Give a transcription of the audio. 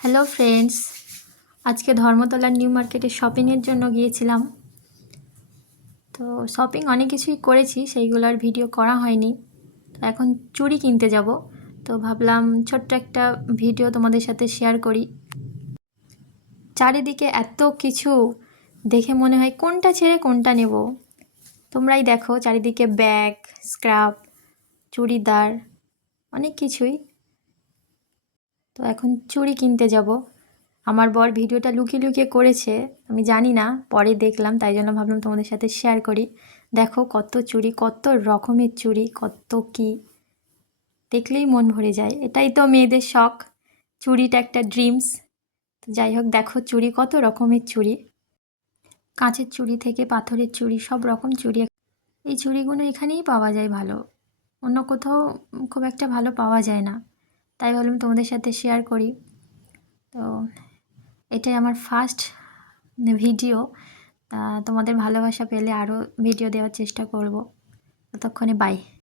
Hello friends, আজকে ধর্মতলার new মার্কেটে শপিংয়ের জন্য গিয়েছিলাম। তো শপিং অনেক কিছুই করেছি, সেইগুলোর ভিডিও করা হয়নি। তো এখন চুড়ি কিনতে যাব, তো ভাবলাম ছোট্ট একটা ভিডিও তোমাদের সাথে শেয়ার করি। চারিদিকে এত কিছু দেখে মনে হয় কোনটা ছেড়ে কোনটা নেব। তোমরাই দেখো, চারিদিকে ব্যাগ, স্ক্রাব, চুড়িদার, অনেক কিছুই। তো এখন চুড়ি কিনতে যাব। আমার বর ভিডিওটা লুকিয়ে লুকিয়ে করেছে, আমি জানি না, পরে দেখলাম, তাই জন্য ভাবলাম তোমাদের সাথে শেয়ার করি। দেখো কত চুড়ি, কত রকমের চুড়ি, কত কি, দেখলেই মন ভরে যায়। এটাই তো মেয়েদের শখ, চুড়িটা একটা ড্রিমস। তো যাই হোক, দেখো চুড়ি, কত রকমের চুড়ি, কাঁচের চুড়ি থেকে পাথরের চুড়ি, সব রকম চুড়ি। এই চুড়িগুলো এখানেই পাওয়া যায় ভালো, অন্য কোথাও খুব একটা ভালো পাওয়া যায় না, তাই ভাবলাম তোমাদের সাথে শেয়ার করি। তো এটাই আমার ফার্স্ট ভিডিও। তোমাদের ভালোবাসা পেলে আরও ভিডিও দেওয়ার চেষ্টা করব। ততক্ষণে বাই।